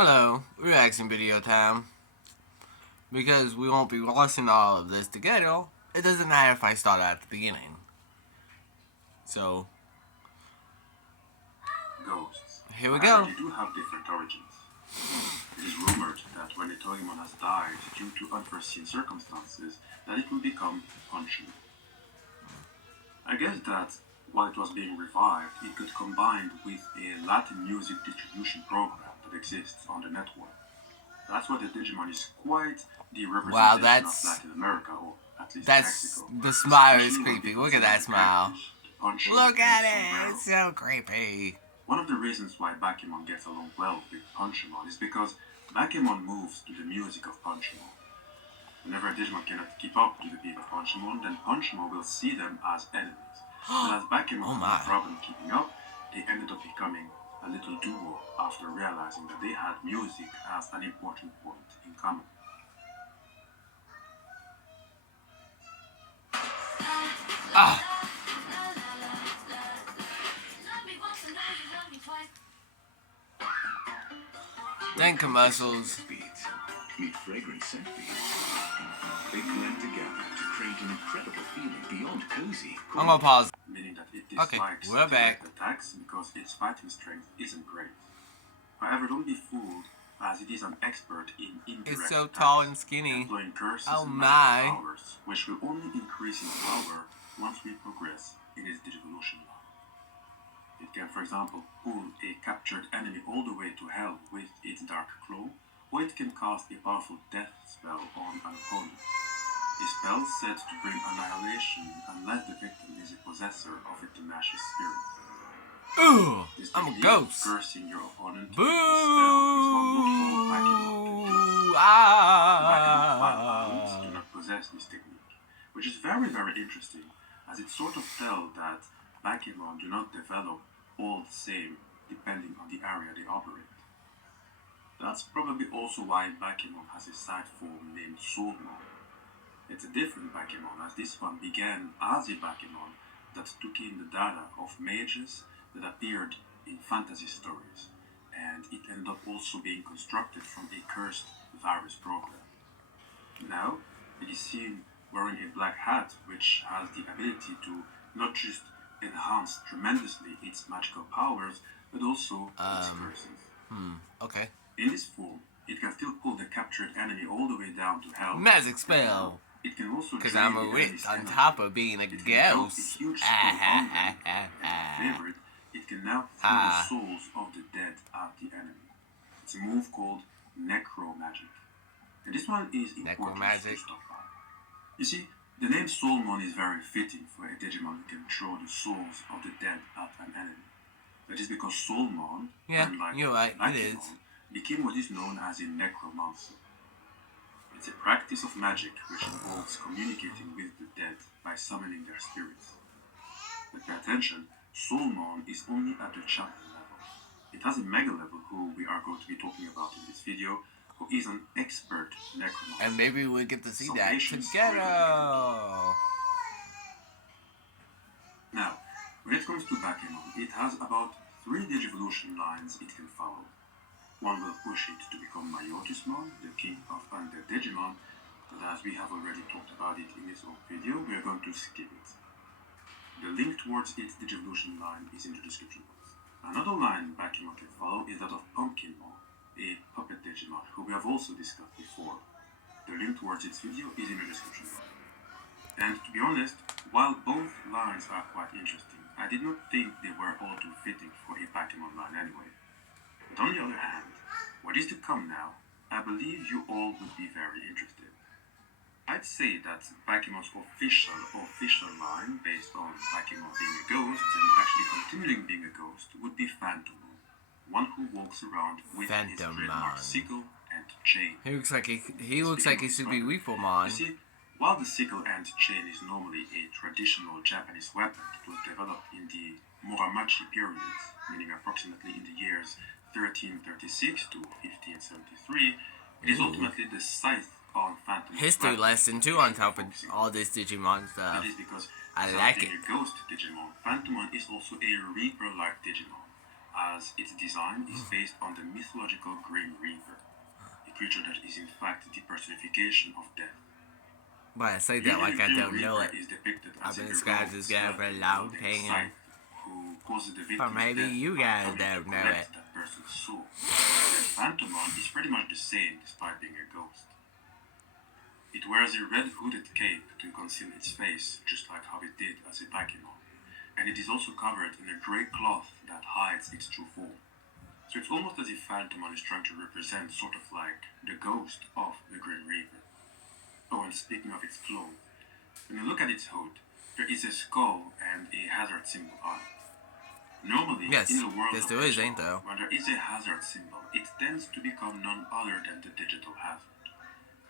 Hello, reaction video time. Because we won't be watching all of this together, it doesn't matter if I start at the beginning. So, Ghosts. here we go. They do have different origins. It is rumored that when a Digimon has died due to unforeseen circumstances, that it will become punchable. I guess that while it was being revived, it could combine with a Latin music distribution program that exists on the network. That's why the Digimon is quite the representation of Latin America, or at least Mexico. The smile is creepy. Look at that smile. Look at it. It's so creepy. One of the reasons why Bakemon gets along well with Punchamon is because Bakemon moves to the music of Punchamon. Whenever a Digimon cannot keep up to the beat of Punchamon, then Punchamon will see them as enemies. But as Bakemon had no problem keeping up, they ended up becoming a little duo after realizing that they had music as an important point in common. Then commercials. Meet fragrant scent beads. They blend together to create an incredible feeling beyond cozy. I'm gonna pause. Meaning that it dislikes direct attacks because its fighting strength isn't great. However, don't be fooled, as it is an expert in indirect It's so attacks, tall and skinny. employing curses Oh and my. magic powers, which will only increase in power once we progress in its Digivolution line. It can, for example, pull a captured enemy all the way to hell with its Dark Claw, or it can cast a powerful death spell on an opponent. A spell said to bring annihilation unless the victim is a possessor of a tenacious spirit. Ooh, This I'm a technique, ghost. cursing your opponent Boo! with the spell is what not all Bakemon can do. Bakemon do not possess this technique, which is very, very interesting, as it sort of tells that Bakemon do not develop all the same depending on the area they operate. That's probably also why Bakemon has a side form named Soulmon. It's a different Bakemon, as this one began as a Bakemon that took in the data of mages that appeared in fantasy stories, and it ended up also being constructed from a cursed virus program. Now, it is seen wearing a black hat, which has the ability to not just enhance tremendously its magical powers, but also its curses. Okay. In this form, it can still pull the captured enemy all the way down to hell. Magic spell. It can also because I'm a witch on top of being a ghost. It can now throw the souls of the dead at the enemy. It's a move called Necromagic. And this one is important to stop by. You see, the name Soulmon is very fitting for a Digimon who can throw the souls of the dead at an enemy. That is because Soulmon, unlike Bakemon, became what is known as a necromancer. It's a practice of magic which involves communicating with the dead by summoning their spirits. But pay attention, Soulmon is only at the champion level. It has a mega level who we are going to be talking about in this video, who is an expert necromancer. And maybe we'll get to see that together. Now, when it comes to Bakemon, it has about 3 Digivolution lines it can follow. One will push it to become Myotismon, the king of undead Digimon, but as we have already talked about it in this own video, we are going to skip it. The link towards its Digivolution line is in the description box. Another line Bakemon can follow is that of Pumpkinmon, a puppet Digimon, who we have also discussed before. The link towards its video is in the description box. And to be honest, while both lines are quite interesting, I did not think they were all too fitting for a Bakemon line anyway. But on the other hand, what is to come now, I believe you all would be very interested. I'd say that Bakemon's official line, based on Bakemon being a ghost and actually continuing being a ghost, would be Phantomon, one who walks around with his trademark sickle and chain. He looks like he should be Weeformon. You see, while the sickle and chain is normally a traditional Japanese weapon that was developed in the Muromachi periods, meaning approximately in the years 1336 to 1573, it is ultimately the scythe on Phantom. History lesson too on top of all this Digimon stuff. That is because I like it. A ghost Digimon, Phantomon is also a Reaper-like Digimon, as its design is based on the mythological Grim Reaper, a creature that is in fact the personification of death. But I say that like I don't know it. Is depicted I've as been a described this guy for a long time. who causes the Or victim's maybe death you by guys coming to don't know collect it. that person's soul. The Phantomon is pretty much the same despite being a ghost. It wears a red hooded cape to conceal its face, just like how it did as a Digimon, and it is also covered in a grey cloth that hides its true form. So it's almost as if Phantomon is trying to represent sort of like the ghost of the Grim Reaper. Oh, and speaking of its clothes, when you look at its hood, there is a skull and a hazard symbol on it. Normally, Yes, in the world yes of there is, Digimon, ain't there? when there is a hazard symbol, it tends to become none other than the digital hazard.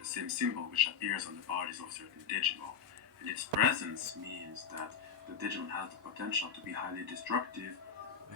The same symbol which appears on the bodies of certain Digimon, and its presence means that the Digimon has the potential to be highly destructive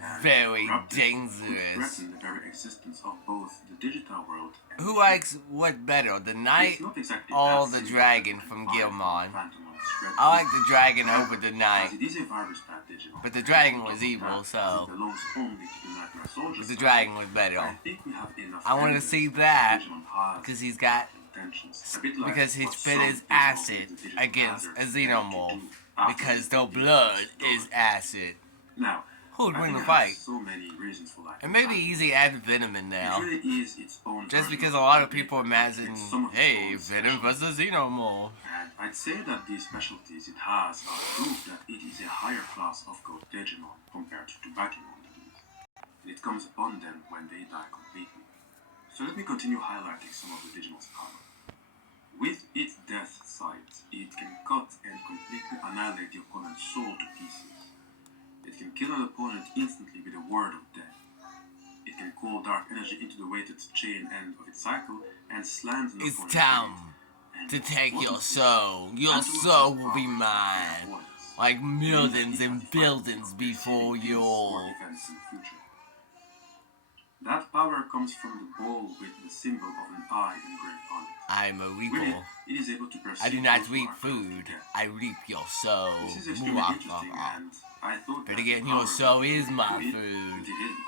and Very corruptive, dangerous. could threaten the very existence of both the digital world and Who the likes what better, the knight It's not exactly or that the simple dragon to from confine Gilmon? Phantomon's threat I like to the dragon However, over the knight, as it is a virus-bad Digimon, but the dragon on top was of evil, that, as so it belongs only to the Nightmare Soldier but the side, dragon was I better. think we have enough I want to evidence see that that Digimon has because he's got intentions. A bit like because his what spit some is Digimon acid with the digital against a hazards tend to xenomorph do after because they their defeat blood its is donor. acid. Now, Who would I win think the it has fight? so many reasons for liking It may be Phantomon. easy to add Venom in It now. really is its own Just version because of a lot of the people Reaper. imagine, It's some of its hey, own Venom specialty. versus Xenomorph. And I'd say that these specialties it has are proof that it is a higher class of Ghost Digimon compared to Bakimon that is. And it comes upon them when they die completely. So let me continue highlighting some of the Digimon's power. With its death sight, it can cut and completely annihilate the opponent's soul to pieces. It can kill an opponent instantly with a word of death. It can call dark energy into the weighted chain end of its cycle and slams an It's opponent's time and to take your importantly, soul. Your Phantomon soul has will be powers mine. like clairvoyance, Like meaning that millions it has and the faculty billions of before perceiving things or your... events in the future. That power comes from the ball with the symbol of an eye engraved on it. I'm a With it, reaper. it is able to perceive I do not those who reap are close to food. death. I reap your soul. This is extremely interesting, and I thought But that again, the your power soul was is my to it, food. but it isn't.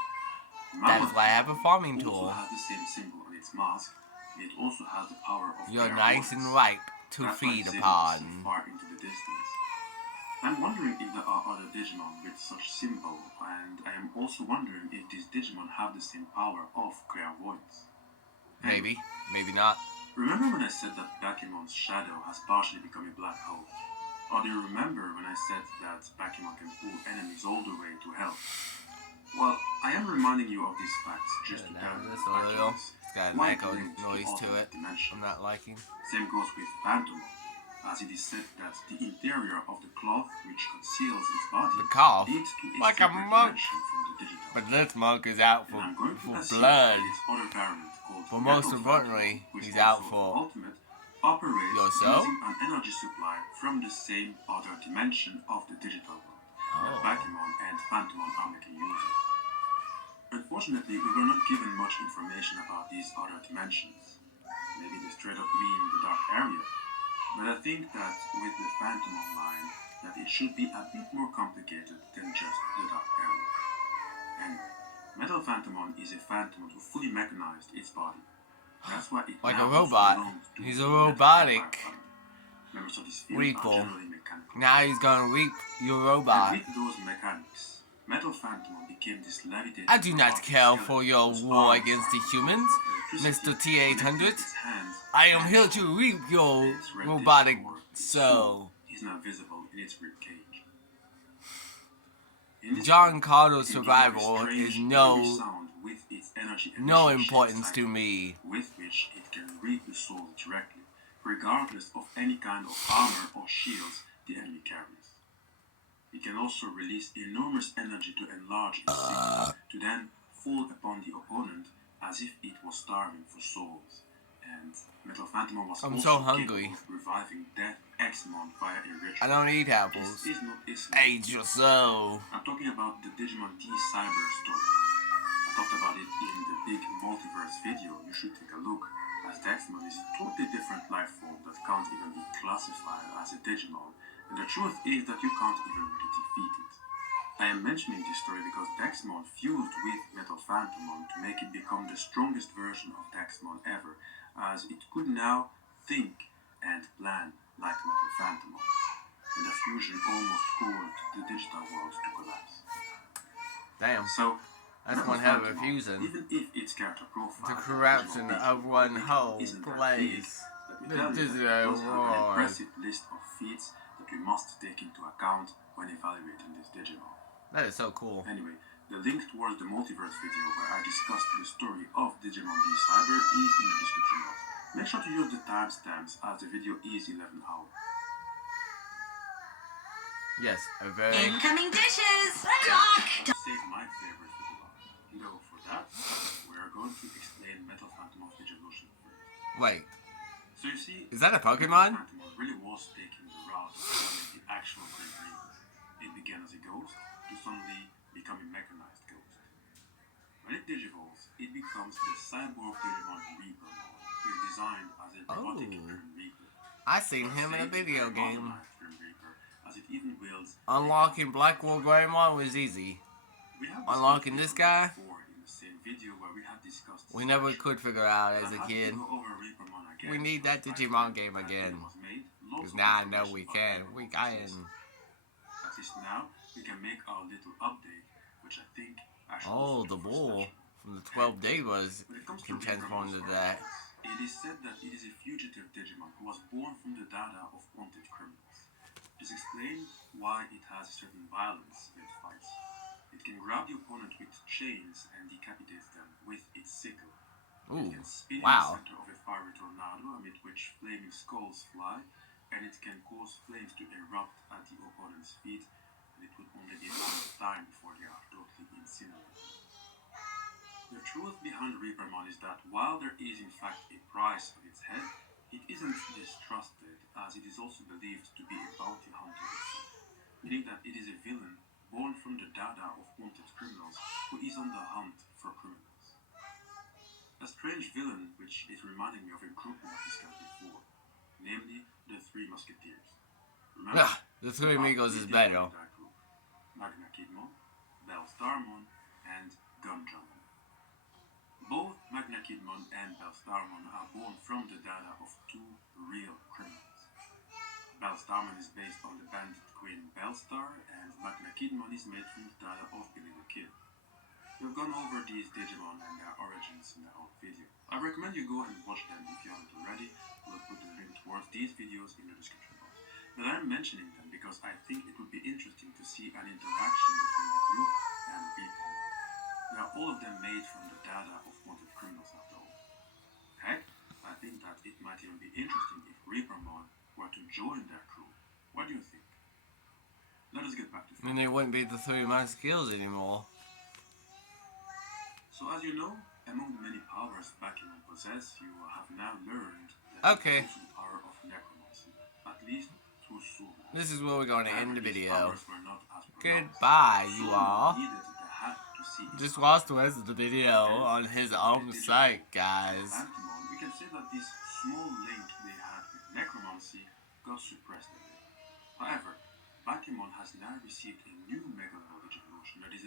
That is Mama why I have a farming also tool. has the same symbol on its mask. It also has the power of You're clairvoyance. nice and ripe to That's why feed it's able to see upon. far into the distance. I'm wondering if there are other Digimon with such symbol, and I am also wondering if these Digimon have the same power of clairvoyance. Maybe, maybe not. Remember when I said that Bakemon's shadow has partially become a black hole? Or do you remember when I said that Bakemon can pull enemies all the way to hell? Well, I am reminding you of these facts just to tell you This that a little. Bakemon is It's got an quite echo linked noise to alternate it. dimensions. I'm not liking. Same goes with Phantomon, as it is said that the interior of the cloth which conceals its body The cough, leads to a like a separate monk. dimension from the digital. But this monk is out And I'm going to assume blood. that its other variant called But most Metal importantly, Phantomon, which he's also out the for ultimate, operates your soul? using an energy supply from the same other dimension of the digital world that Oh. Bakemon and Phantomon are making use of. Unfortunately, we were not given much information about these other dimensions. Maybe they straight up mean the dark area. But I think that with the Phantomon line, that it should be a bit more complicated than just the dark area. Anyway, Metal Phantomon is a Phantomon who fully mechanized its body. That's why it Like now a robot. also belongs to He's a the Metal robotic Firefighter. Members of this field reaper. are generally mechanical. Now he's gonna reap your And robot. with those mechanics, Metal Phantomon became this levitating I do not robotic care skeleton for your whose war arms against the are humans, electricity Mr. connected T-800. its hands I am and here shoulders. to reap your Its red robotic digital or its soul. is now visible in its rib cage. In this John film, Carter's it can give survival a strange, is eerie no sound with its energy no emission importance cycle, to me. with which it can reap the soul directly, regardless of any kind of armor or shields the enemy carries. It can also release enormous energy to enlarge its victim, to then fall upon the opponent as if it was starving for souls. And Metal Phantomon was I'm also so hungry. capable of reviving dead Xmon via a ritual. I don't eat This apples. is not Islam. Age your soul. I'm talking about the Digimon T Cyber story. I talked about it in the big multiverse video. You should take a look, as Dexmon is a totally different life form that can't even be classified as a Digimon, and the truth is that you can't even really defeat it. I am mentioning this story because Dexmon fused with Metal Phantomon to make it become the strongest version of Dexmon ever, as it could now think and plan like Metal Phantomon, and the fusion almost caused the digital world to collapse. Damn. So, That's Metal one hell of a Phantomon, fusion. even if its character profile The corruption of one whole isn't that place. big, The let me tell you that digital it does have an war. impressive list of feats that we must take into account when evaluating this Digimon. That is so cool. Anyway, the link towards the multiverse video where I discussed the story of Digimon D Cyber is in the description box. Make sure to use the timestamps as the video is 11 hours. Yes, a very... Incoming dishes! Doc! Save my favorite for the last. Though for that, we are going to explain Metal Phantomon's Digivolution first. Wait, So you see, is that a Metal Pokemon? Phantomon really was taking the route of becoming the actual Great Reaper. It began as a ghost to suddenly become a mechanized ghost. When it digivolves, it becomes the cyborg Digimon Reapermon, who is designed as a robotic Grim Reaper. I seen him in a video game. Modernized Grim Reaper, as it even wields Unlocking Blackwall Greymon was easy. We have Unlocking discussed this guy, before in the same video where we had discussed we never could figure out as a kid. We need that Digimon game again. Because now I know we can. We can. At least now we can make our little update, which I think I should Oh, also the do for bull Smash. from the 12 day was When it comes to can transform Reapermon's into that. origins, it is said that it is a fugitive Digimon who was born from the data of wanted criminals. This explains why it has a certain violence when it fights. It can grab the opponent with chains and decapitate them with its sickle. Ooh, It can spin wow. in the center of a fiery tornado amid which flaming skulls fly, and it can cause flames to erupt at the opponent's feet, and it would only be a matter of time before they are totally incinerated. The truth behind Reapermon is that while there is in fact a price on its head, it isn't distrusted, as it is also believed to be a bounty hunter itself, meaning that it is a villain born from the data of wanted criminals who is on the hunt for criminals. A strange villain which is reminding me of a group we have discussed before, namely the Three Musketeers. Remember? Ugh, the Three Amigos is better. Magna Kidmon, Bellstarmon, and Gunjamon. Both Magna Kidmon and Bellstarmon are born from the data of two real criminals. Bellstarmon is based on the bandit queen Bellstar, and Magna Kidmon is made from the data of Billy the Kid. We've gone over these Digimon and their origins in our video. I recommend you go and watch them if you haven't already. We'll put the link towards these videos in the description box. But I'm mentioning them because I think it would be interesting to see an interaction between the group and Reapermon. They are all of them made from the data of wanted criminals after all. Heck, I think that it might even be interesting if Reapermon were to join their crew. What do you think? Let us get back to Then they wouldn't be the Three Musketeers anymore. So as you know, among the many powers Bakuman possess, you have now learned that Okay. it is also the power of necromancy, at least through Sumo. This is where we're going to end the These video. powers were not as pronounced. Goodbye, you Sumo all. needed the hat to see his Just powers. watch the rest of the video on his own site, guys. Phantomon, we can say that this small link they had with necromancy got suppressed a bit. However, Bakuman has now received a new Mega Knowledge evolution that is